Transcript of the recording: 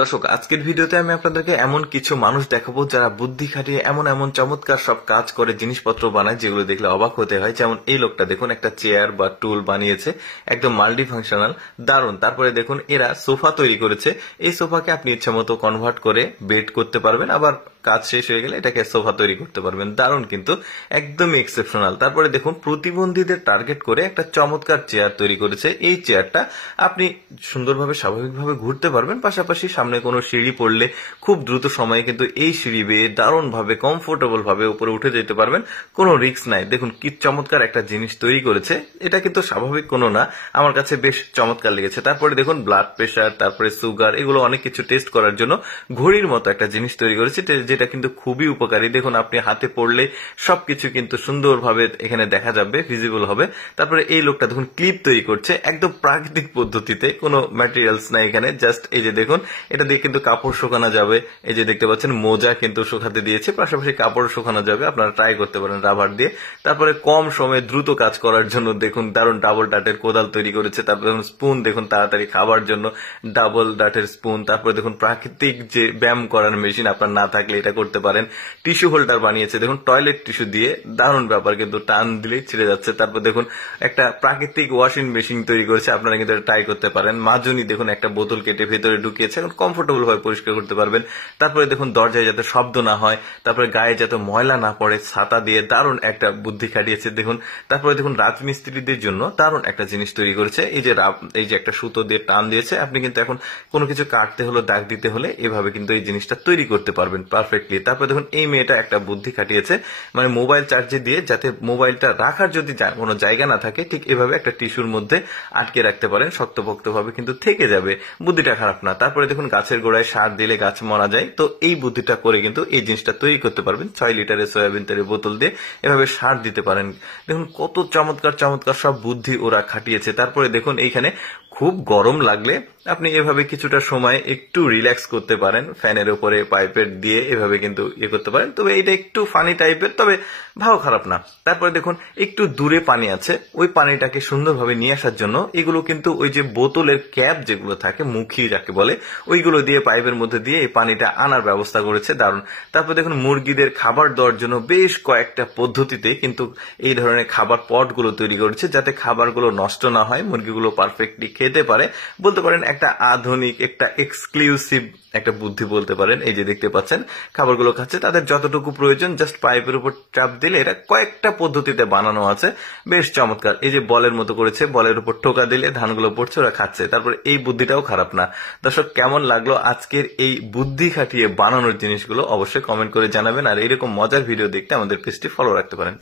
দর্শক, আজকের ভিডিওতে আমি আপনাদেরকে এমন কিছু মানুষ দেখাবো যারা বুদ্ধি খাটিয়ে এমন এমন চমৎকার সব কাজ করে, জিনিসপত্র বানায় যেগুলো দেখলে অবাক হতে হয়। যেমন এই লোকটা দেখুন, একটা চেয়ার বা টুল বানিয়েছে, একদম মাল্টি ফাংশনাল, দারুণ। তারপরে দেখুন এরা সোফা তৈরি করেছে। এই সোফাকে আপনি ইচ্ছা মতো কনভার্ট করে বেড করতে পারবেন, আবার কাজ শেষ হয়ে গেলে এটাকে সোফা তৈরি করতে পারবেন। দারুণ, কিন্তু একদমই এক্সেপশনাল। তারপরে দেখুন প্রতিবন্ধীদের টার্গেট করে একটা চমৎকার চেয়ার তৈরি করেছে। এই চেয়ারটা আপনি সুন্দরভাবে স্বাভাবিকভাবে ঘুরতে পারবেন, পাশাপাশি সামনে কোনো সিঁড়ি পড়লে খুব দ্রুত সময়ে কিন্তু এই সিঁড়ি বেয়ে দারুণ ভাবে কমফোর্টেবল ভাবে উপরে উঠে যেতে পারবেন, কোনো রিস্ক নাই। দেখুন কি চমৎকার একটা জিনিস তৈরি করেছে। এটা কিন্তু স্বাভাবিক কোনো না, আমার কাছে বেশ চমৎকার লেগেছে। তারপরে দেখুন ব্লাড প্রেশার, তারপরে সুগার, এগুলো অনেক কিছু টেস্ট করার জন্য ঘড়ির মতো একটা জিনিস তৈরি করেছে, যেটা কিন্তু খুবই উপকারী। দেখুন আপনি হাতে পড়লে সবকিছু কিন্তু সুন্দরভাবে এখানে দেখা যাবে, ভিজিবল হবে। তারপরে এই লোকটা দেখুন ক্লিপ তৈরি করছে একদম প্রাকৃতিক পদ্ধতিতে, কোনো ম্যাটেরিয়ালস নাই এখানে, জাস্ট এই যে দেখুন এটা দিয়ে কিন্তু কাপড় শুকানো যাবে। এই যে দেখতে পাচ্ছেন মোজা কিন্তু শুকাতে দিয়েছে, পাশাপাশি কাপড় শুকানো যাবে, আপনারা ট্রাই করতে পারেন রাবার দিয়ে। তারপরে কম সময়ে দ্রুত কাজ করার জন্য দেখুন দারুণ ডাবল ডাটের কোদাল তৈরি করেছে। তারপরে দেখুন স্পুন, দেখুন তাড়াতাড়ি খাবার জন্য ডাবল ডাটের স্পুন। তারপরে দেখুন প্রাকৃতিক যে ব্যায়াম করার মেশিন, আপনার না থাকলে এটা করতে পারেন। টিস্যু হোল্ডার বানিয়েছে দেখুন টয়লেট টিস্যু দিয়ে, দারুণ ব্যাপার, কিন্তু টান দিলেই ছিঁড়ে যাচ্ছে। তারপর দেখুন একটা প্রাকৃতিক ওয়াশিং মেশিন তৈরি করেছে, আপনারা কিন্তু ট্রাই করতে পারেন। মাজনি দেখুন একটা বোতল কেটে ভেতরে ঢুকিয়েছে, এখন কমফোর্টেবল ভাবে পরিষ্কার করতে পারবেন। তারপরে দেখুন দরজায় যাতে শব্দ না হয়, তারপরে গায়ে যাতে ময়লা না পড়ে, ছাতা দিয়ে দারুণ একটা বুদ্ধি খাটিয়েছে দেখুন। তারপরে দেখুন রাজমিস্ত্রিদের জন্য দারুণ একটা জিনিস তৈরি করেছে। এই যে একটা সুতো দিয়ে টান দিয়েছে, আপনি কিন্তু এখন কোনো কিছু কাটতে হলে, দাগ দিতে হলে এভাবে কিন্তু এই জিনিসটা তৈরি করতে পারবেন পারফেক্টলি। তারপরে দেখুন এই মেয়েটা একটা বুদ্ধি খাটিয়েছে, মানে মোবাইল চার্জে দিয়ে যাতে মোবাইলটা রাখার যদি কোনো জায়গা না থাকে, ঠিক এভাবে একটা টিস্যুর মধ্যে আটকে রাখতে পারেন, শক্তপোক্ত ভাবে কিন্তু থেকে যাবে। বুদ্ধিটা খারাপ না। তারপরে দেখুন গাছের গোড়ায় সার দিলে গাছ মারা যায়, তো এই বুদ্ধিটা করে কিন্তু এই জিনিসটা তৈরি করতে পারবেন। 6 লিটারের সয়াবিন তেলের বোতল দিয়ে এভাবে সার দিতে পারেন। দেখুন কত চমৎকার চমৎকার সব বুদ্ধি ওরা খাটিয়েছে। তারপরে দেখুন এইখানে খুব গরম লাগলে আপনি এভাবে কিছুটা সময় একটু রিল্যাক্স করতে পারেন, ফ্যানের উপরে পাইপের দিয়ে এভাবে কিন্তু করতে পারেন। তবে এটা একটু ফানি টাইপের, তবে ভালো খারাপ না। তারপরে দেখুন একটু দূরে পানি আছে, ওই পানিটাকে সুন্দরভাবে নিয়ে আসার জন্য এগুলো কিন্তু ওই যে বোতলের ক্যাপ যেগুলো থাকে, মুখী যাকে বলে, ওইগুলো দিয়ে পাইপের মধ্যে দিয়ে এই পানিটা আনার ব্যবস্থা করেছে, দারুণ। তারপর দেখুন মুরগিদের খাবার দেওয়ার জন্য বেশ কয়েকটা পদ্ধতিতে কিন্তু এই ধরনের খাবার পটগুলো তৈরি করেছে, যাতে খাবারগুলো নষ্ট না হয়, মুরগিগুলো পারফেক্টলি খেতে পারে। বলতে পারেন একটা আধুনিক, একটা এক্সক্লুসিভ একটা বুদ্ধি বলতে পারেন। এই যে দেখতে পাচ্ছেন খাবারগুলো খাচ্ছে, তাদের যতটুকু প্রয়োজন জাস্ট পাইপের উপর চাপ দিলে, এটা কয়েকটা পদ্ধতিতে বানানো আছে, বেশ চমৎকার। এই যে বলের মতো করেছে, বলের উপর টোকা দিলে ধানগুলো পড়ছে, ওরা খাচ্ছে। তারপর এই বুদ্ধিটাও খারাপ না। দর্শক, কেমন লাগলো আজকের এই বুদ্ধি খাটিয়ে বানানোর জিনিসগুলো অবশ্যই কমেন্ট করে জানাবেন, আর এরকম মজার ভিডিও দেখতে আমাদের পেজটি ফলো রাখতে পারেন।